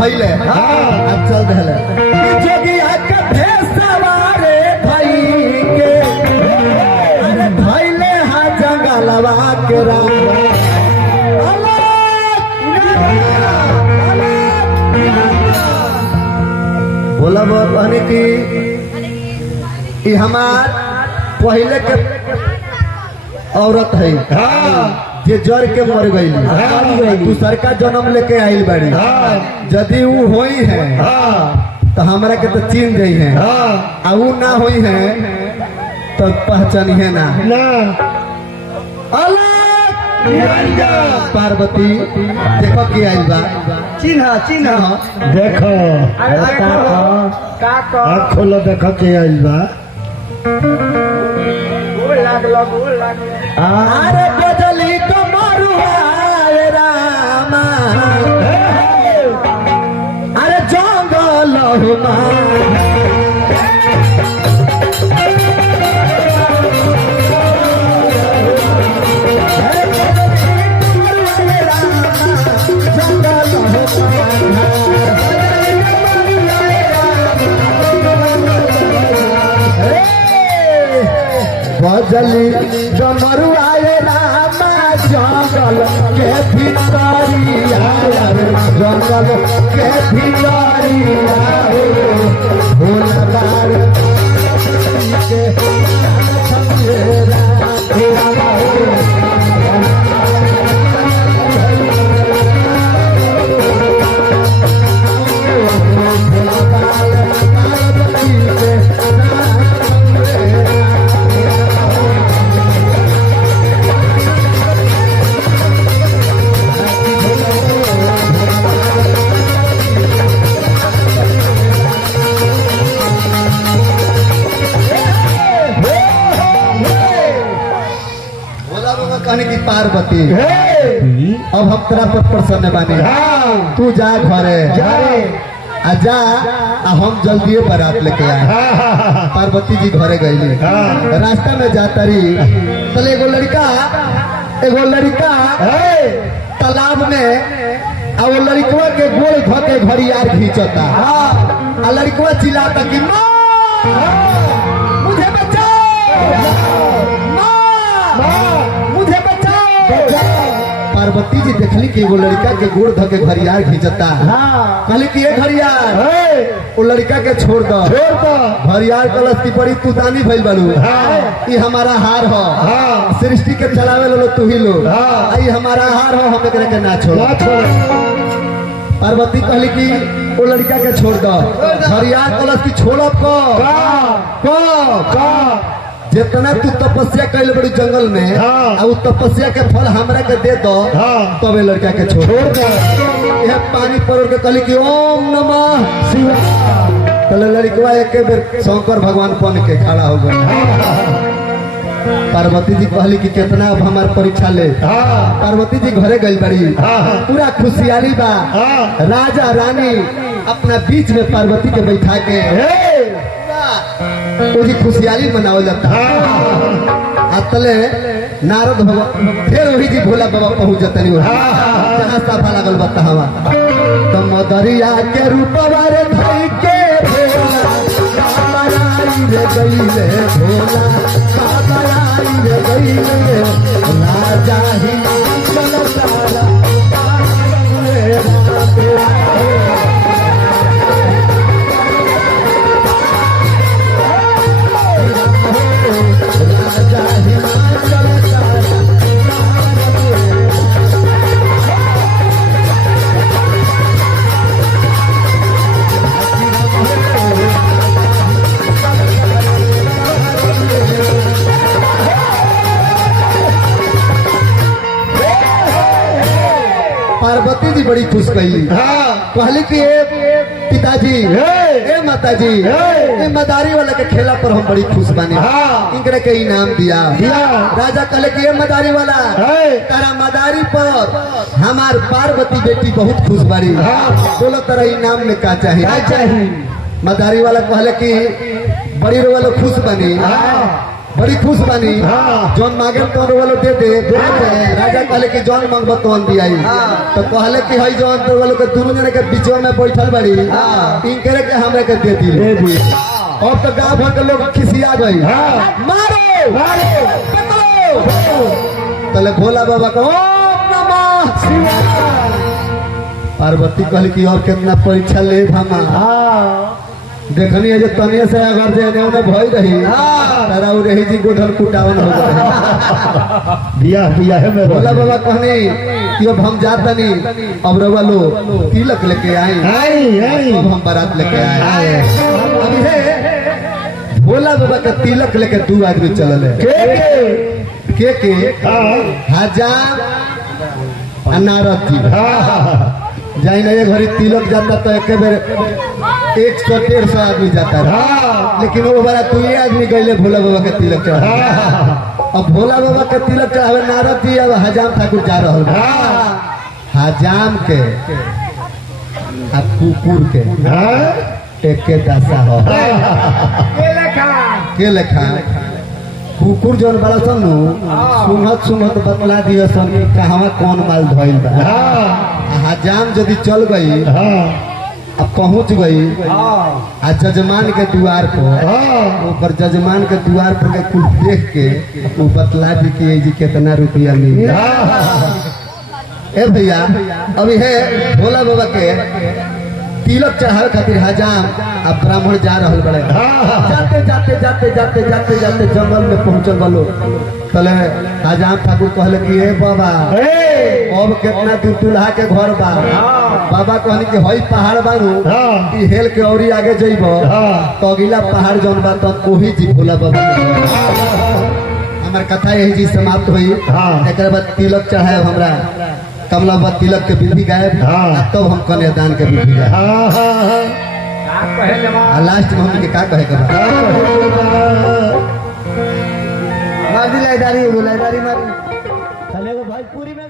भइले अब चल रहले जोगिया के भेसवारे भाई के अरे भइले हा जंगलवा के राम बोला कहने की हमार पहले के औरत है जे जर के मर गई दूसर का जन्म लेके आई बाड़ी यदि वो होई है तो हमरा के तो चीन गई है आ वो ना होई है तो पहचानी है ना पार्वती देखो की आई बा चिन्ह चिन्ह देखो आँख खोलो देखो के आइल बा अरे बदली तो मरुआ रामा अरे जंगल बजली डमरुआए रामा जंगल के भितरिया जंगल के भितरिया भोलदार के कहने की पार्वती अब हम तेरा पर प्रसन्न बानी तू जा घरे आ जा आ हम जल्दी बारात लेके आए पार्वती जी घरे गई रास्ता में जाता रही तले एगो लड़का तालाब में आ वो लड़कवा के गोल धके घड़ियार खींचता आ लड़कवा चिल्लाता कि मुझे पार्वती जी देखली कि वो लड़का के गोड़ धके घड़ियार खींचता कहली कि ये घड़ियार वो लड़का के छोड़ दो घड़ियार कलस्ती पड़ी तू दानी भइल बालू ये हमारा हार हो सृष्टि के चलावे लो तू ही लो ये हमारा हार हो हम एकरे के ना छोड़ पार्वती कहली कि वो लड़का के छोड़ दो घड़ियार कलस्ती छोड़ो जितना तू तपस्या कैले बड़ी जंगल में और तपस्या के फल हमरा के दे दो तबे लड़का के छोड़ दो यह पानी परोर के कहली कि ओम नमः शिवाय तो लड़कवा एक बेर शंकर भगवान बन के खड़ा हो गए पार्वती जी कहली कि कितना अब हमार परीक्षा ले पार्वती जी घरे गई बड़ी पूरा खुशहाली बा राजा रानी अपना बीच में पार्वती के बैठा के पूरी खुशहाली मनावल जाता तले नारद भगवान फिर वही जी भोला बाबा पहुंच जाते जहाँ साफा लागल बता हवा तो मदरिया के रूपवा रे धई के रे गईले भोला बाबा रे गईले राजा ही चल सारा पार्वती जी बड़ी खुश कही कहली कि पिताजी ए माताजी ए मदारी वाला के खेला पर हम बड़ी खुश बने इनकरे के इनाम दिया राजा कहले कि ए मदारी वाला तारा मदारी पर हमार पार्वती बेटी बहुत खुश बारी बोलो तारा इनाम में का चाहिए मदारी वाला कहले कि बड़ी वाला खुश बनी बड़ी खुश बानी हाँ। जौन मांगे तो वालो दे दे राजा कहले कि जौन मांगब तौन दियाई तो कहले कि हई जौन तो वालो के दोनों जने के बीचवा में बैठल बड़ी इनकरे के हमरा के दे दी दे दी और तो गांव भर के लोग खिसिया गई हाँ। मारो मारो पकड़ो तले भोला बाबा को ओम नमः शिवाय पार्वती कहली कि और कितना परीक्षा ले हम हाँ देखनी है जो तनिया से अगर जे ने उन्हें भई रही तारा उ रही जी गोधन कुटावन हो गए बिया है मेरा भोला बाबा कहनी कि अब हम जाता नहीं अब रवा लो तिलक लेके आए आई अब हम बारात लेके आए अभी है भोला बाबा का तिलक लेके 2 आदमी चलल है के हजार अनारत थी जाई ना ये घड़ी तिलक जाता तो एक बेर 100-150 आदमी जाता है लेकिन वो बारा 2 आदमी गए भोला बाबा के तिलक चढ़ा अब भोला बाबा के तिलक चढ़ावे नारद जी अब हजाम ठाकुर जा रहा हजाम के आ कुकुर के एक दशा हो के लेखा कुकुर जौन बड़ा सन सुनत बतला दियो सन कि कहवा कौन माल धइल बा हजाम यदि चल गई अब पहुंच गई आ जजमान के द्वार पर ऊपर जजमान के द्वार पर के कुल देख के वो बतला दी कि जी कितना रुपया मिली ए भैया अभी है भोला बाबा के तिलक चढ़ावे खातिर हजाम अब ब्राह्मण जा रहल बड़े जाते जाते जाते जाते जाते जाते जंगल में पहुंचल बलो तले हजाम ठाकुर कहले कि ए बाबा अब कितना दूर दूल्हा के घर बा बाबा कहनी कि हई पहाड़ बारू ई हेल के औरी आगे जइब तो अगला पहाड़ जौन बा तो ओही जी भोला बाबा हमार कथा यही जी समाप्त हुई एक बाद तिलक चढ़ाए हमरा कमलाबाद तिलक के विधि गायब तब हम कन्यादान के विधि गायब लास्ट में हमके का कहे के मार दी लाइदारी मारी चले भाई पूरी में